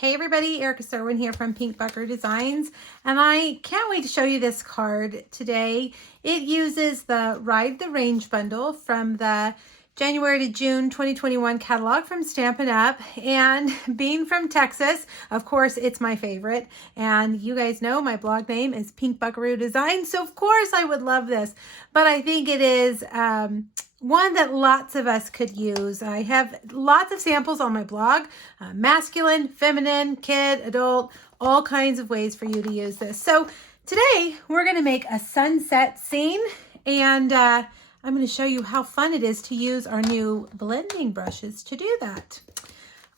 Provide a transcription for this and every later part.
Hey everybody, Erica Serwin here from Pink Buckaroo Designs, and I can't wait to show you this card today. It uses the Ride the Range bundle from the January to June 2021 catalog from Stampin' Up! And being from Texas, of course, it's my favorite. And you guys know my blog name is Pink Buckaroo Designs, so of course I would love this. But I think it is one that lots of us could use. I have lots of samples on my blog, masculine, feminine, kid, adult, all kinds of ways for you to use this. So today we're going to make a sunset scene, and I'm going to show you how fun it is to use our new blending brushes to do that.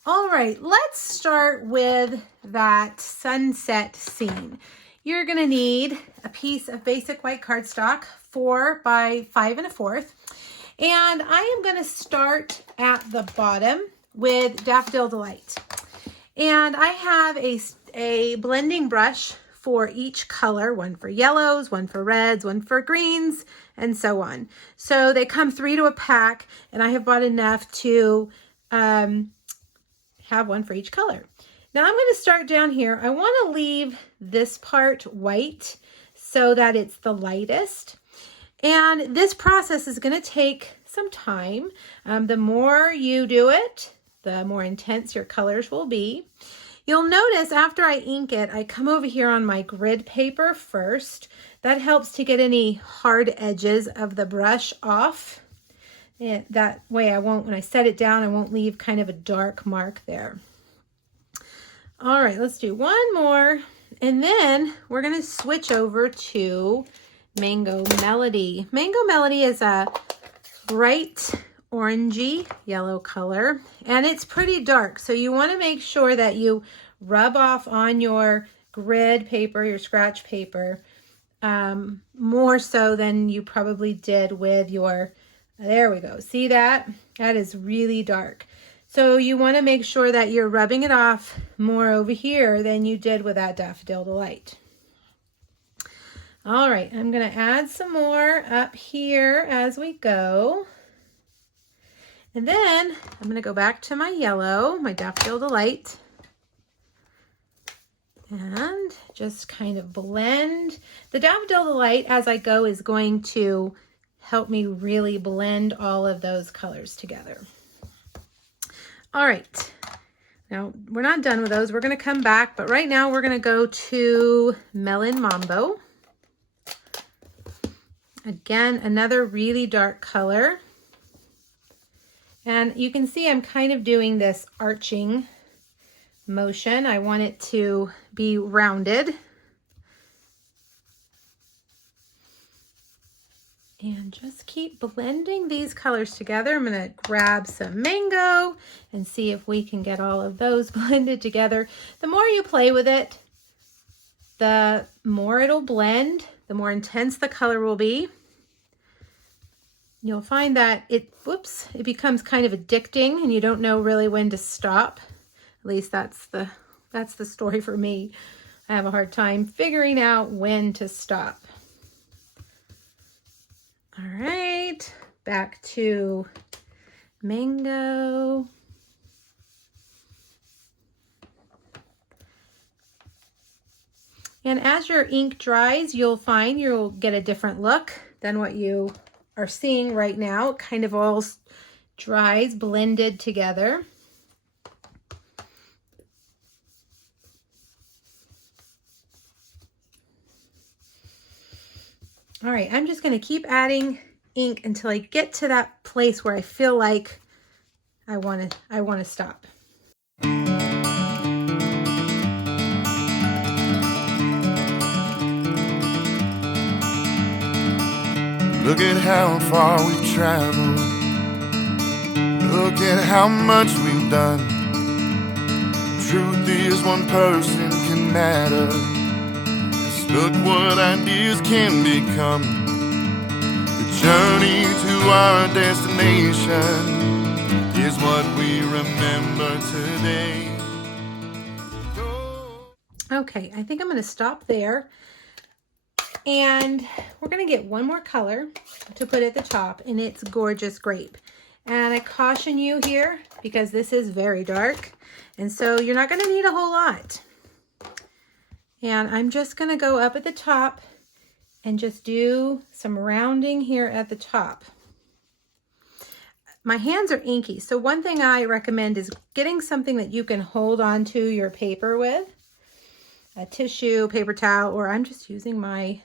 All right, let's start with that sunset scene. You're going to need a piece of basic white cardstock, 4 by 5 1/4. And I am going to start at the bottom with Daffodil Delight. And I have a blending brush for each color, one for yellows, one for reds, one for greens, and so on. So they come 3 to a pack, and I have bought enough to have one for each color. Now I'm going to start down here. I want to leave this part white so that it's the lightest. And this process is going to take some time. The more you do it, the more intense your colors will be. You'll notice after I ink it, I come over here on my grid paper first. That helps to get any hard edges of the brush off. And that way I won't, when I set it down, I won't leave kind of a dark mark there. All right, let's do one more. And then we're going to switch over to Mango Melody. Mango Melody is a bright orangey yellow color, and it's pretty dark. So you want to make sure that you rub off on your grid paper, your scratch paper, more so than you probably did with your, there we go. See that? That is really dark. So you want to make sure that you're rubbing it off more over here than you did with that Daffodil Delight. All right, I'm going to add some more up here as we go. And then I'm going to go back to my yellow, my Daffodil Delight, and just kind of blend. The Daffodil Delight as I go is going to help me really blend all of those colors together. All right, now we're not done with those. We're going to come back, but right now we're going to go to Melon Mambo. Again, another really dark color. And you can see I'm kind of doing this arching motion. I want it to be rounded. And just keep blending these colors together. I'm going to grab some mango and see if we can get all of those blended together. The more you play with it, the more it'll blend, the more intense the color will be. You'll find that it becomes kind of addicting and you don't know really when to stop. At least that's the story for me. I have a hard time figuring out when to stop. All right, back to mango. And as your ink dries, you'll find you'll get a different look than what you are seeing right now. It kind of all dries blended together. All right, I'm just going to keep adding ink until I get to that place where I feel like I want to stop. Look at how far we've traveled. Look at how much we've done. Truth is, one person can matter. Just look what ideas can become. The journey to our destination is what we remember today. Okay, I think I'm going to stop there. And we're going to get one more color to put at the top, and it's Gorgeous Grape. And I caution you here because this is very dark. And so you're not going to need a whole lot. And I'm just going to go up at the top and just do some rounding here at the top. My hands are inky, so one thing I recommend is getting something that you can hold onto your paper with. A tissue, paper towel, or I'm just using my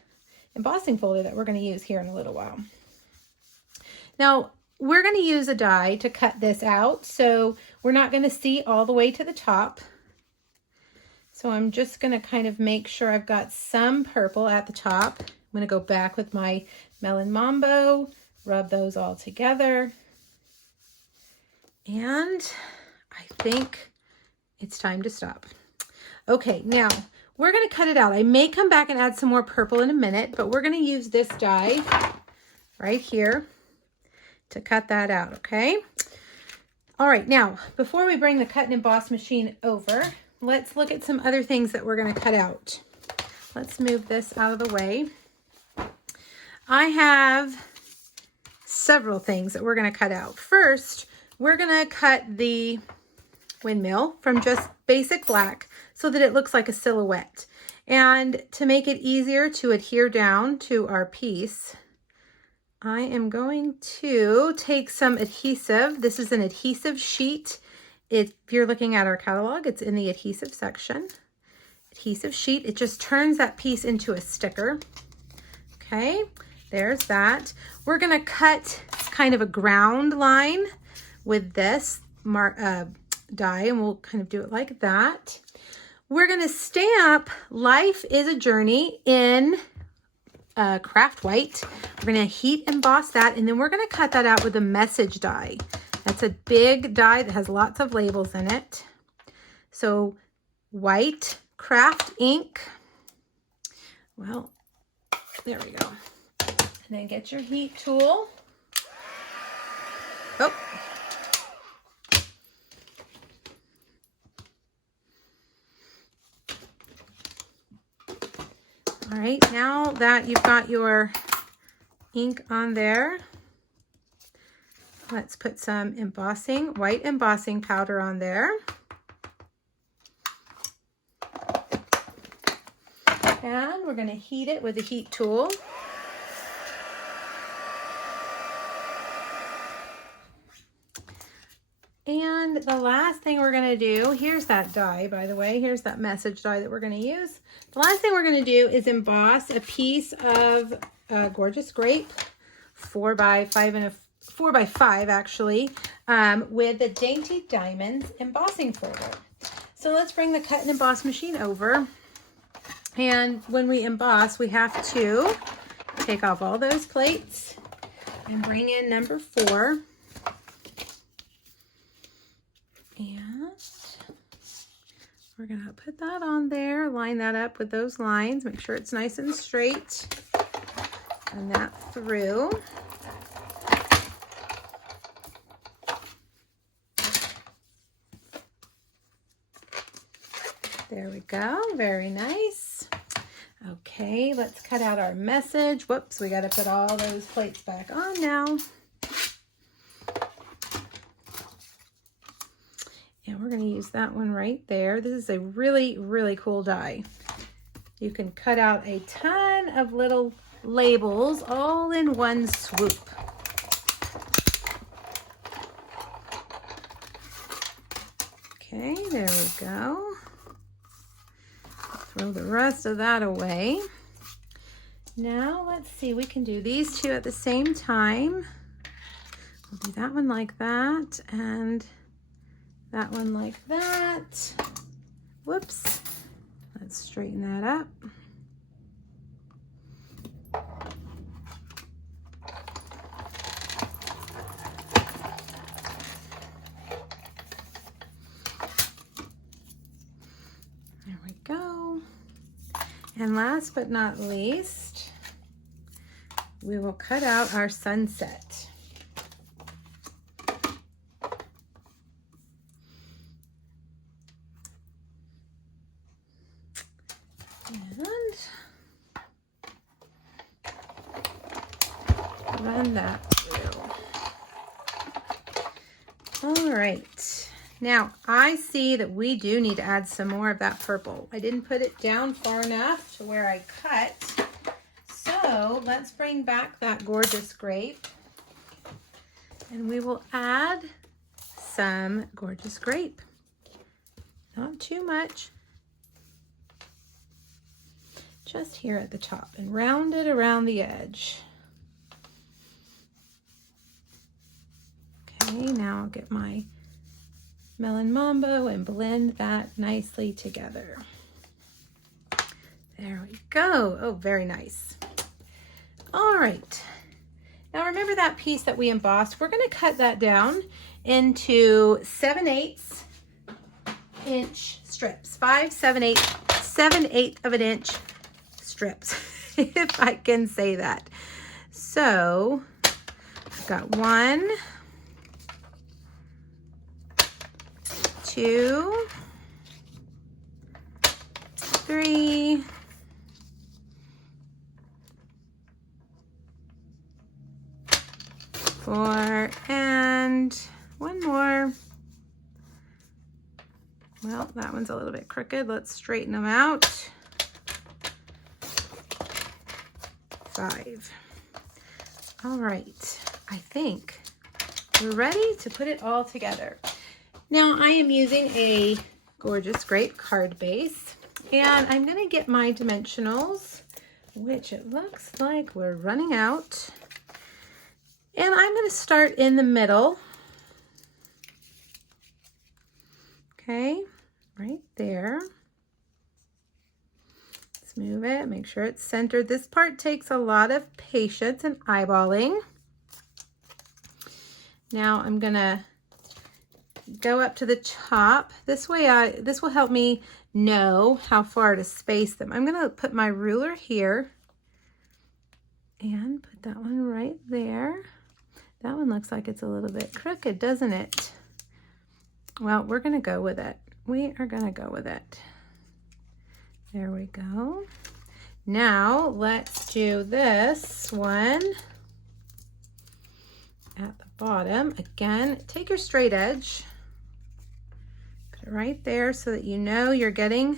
embossing folder that we're going to use here in a little while. Now, we're going to use a die to cut this out, so we're not going to see all the way to the top. So I'm just going to kind of make sure I've got some purple at the top. I'm going to go back with my Melon Mambo, rub those all together. And I think it's time to stop. Okay, now we're going to cut it out. I may come back and add some more purple in a minute, but we're going to use this die right here to cut that out, okay? All right, now, before we bring the cut and emboss machine over, let's look at some other things that we're going to cut out. Let's move this out of the way. I have several things that we're going to cut out. First, we're going to cut the windmill from just basic black so that it looks like a silhouette. And to make it easier to adhere down to our piece, I am going to take some adhesive. This is an adhesive sheet. If you're looking at our catalog, it's in the adhesive section. Adhesive sheet, it just turns that piece into a sticker. Okay, there's that. We're going to cut kind of a ground line with this die, and we'll kind of do it like that. We're going to stamp Life is a Journey in craft white. We're going to heat emboss that, and then we're going to cut that out with a message die. That's a big die that has lots of labels in it. So white craft ink. Well, there we go. And then get your heat tool. Oh. All right, now that you've got your ink on there, let's put some embossing, white embossing powder on there. And we're going to heat it with a heat tool. And the last thing we're going to do, here's that die, by the way. Here's that message die that we're going to use. The last thing we're going to do is emboss a piece of gorgeous grape, 4x5 actually, with the Dainty Diamonds embossing folder. So let's bring the cut and emboss machine over. And when we emboss, we have to take off all those plates and bring in number 4. And we're going to put that on there, line that up with those lines, make sure it's nice and straight, and that through. There we go, very nice. Okay, let's cut out our message. Whoops, we got to put all those plates back on now. And we're going to use that one right there. This is a really, really cool die. You can cut out a ton of little labels all in one swoop. Okay, there we go. Throw the rest of that away. Now let's see, we can do these two at the same time. We'll do that one like that and that one like that. Whoops. Let's straighten that up. There we go. And last but not least, we will cut out our sunset. And run that through. All right. Now I see that we do need to add some more of that purple. I didn't put it down far enough to where I cut. So let's bring back that gorgeous grape. And we will add some gorgeous grape. Not too much. Just here at the top and round it around the edge. Okay, now I'll get my Melon Mambo and blend that nicely together. There we go. Oh, very nice. All right. Now remember that piece that we embossed? We're going to cut that down into 7/8 inch strips. 7/8 of an inch strips, if I can say that. So I've got 1, 2, 3, 4, and 1 more. Well, that one's a little bit crooked. Let's straighten them out. 5. All right, I think we're ready to put it all together. Now I am using a gorgeous grape card base, and I'm going to get my dimensionals, which it looks like we're running out. And I'm going to start in the middle. Okay, right there. Let's move it, make sure it's centered. This part takes a lot of patience and eyeballing. Now I'm going to go up to the top. This way this will help me know how far to space them. I'm going to put my ruler here and put that one right there. That one looks like it's a little bit crooked, doesn't it? Well, we're going to go with it. We are going to go with it. There we go. Now let's do this one at the bottom. Again, take your straight edge, put it right there so that you know you're getting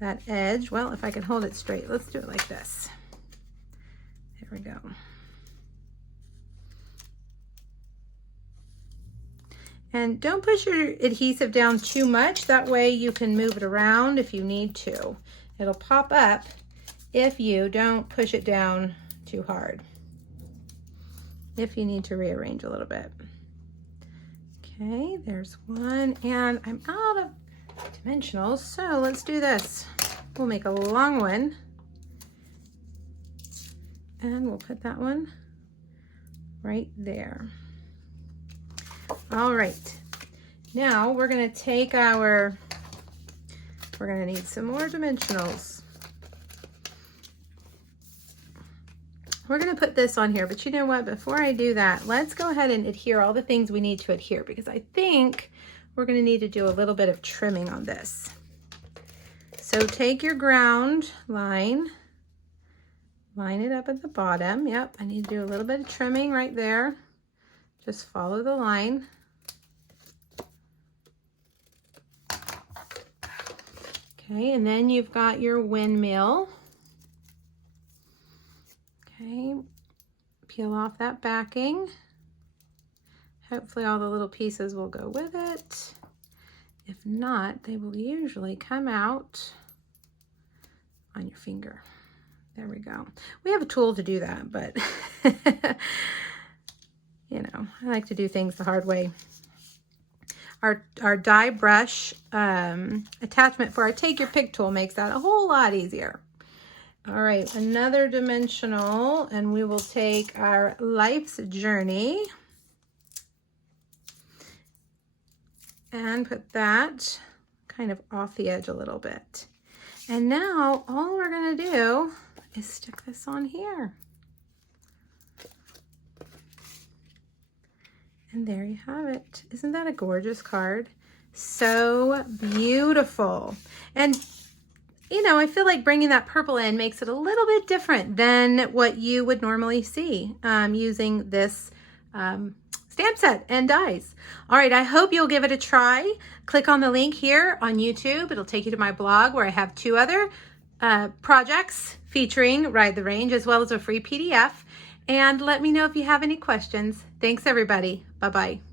that edge. Well, if I can hold it straight, let's do it like this. There we go. And don't push your adhesive down too much. That way you can move it around if you need to. It'll pop up if you don't push it down too hard. If you need to rearrange a little bit. Okay, there's one, and I'm out of dimensionals, so let's do this. We'll make a long one, and we'll put that one right there. All right, now we're going to take we're going to need some more dimensionals. We're going to put this on here, but you know what? Before I do that, let's go ahead and adhere all the things we need to adhere, because I think we're going to need to do a little bit of trimming on this. So take your ground line, line it up at the bottom. Yep, I need to do a little bit of trimming right there. Just follow the line. Okay, and then you've got your windmill. Okay, peel off that backing. Hopefully all the little pieces will go with it. If not, they will usually come out on your finger. There we go. We have a tool to do that, but you know, I like to do things the hard way. Our die brush attachment for our Take Your Pick tool makes that a whole lot easier. All right, another dimensional, and we will take our Life's Journey and put that kind of off the edge a little bit. And now all we're going to do is stick this on here. And there you have it. Isn't that a gorgeous card? So beautiful. And you know, I feel like bringing that purple in makes it a little bit different than what you would normally see using this stamp set and dies. All right, I hope you'll give it a try. Click on the link here on YouTube. It'll take you to my blog where I have 2 other projects featuring Ride the Range as well as a free PDF. And let me know if you have any questions. Thanks, everybody. Bye-bye.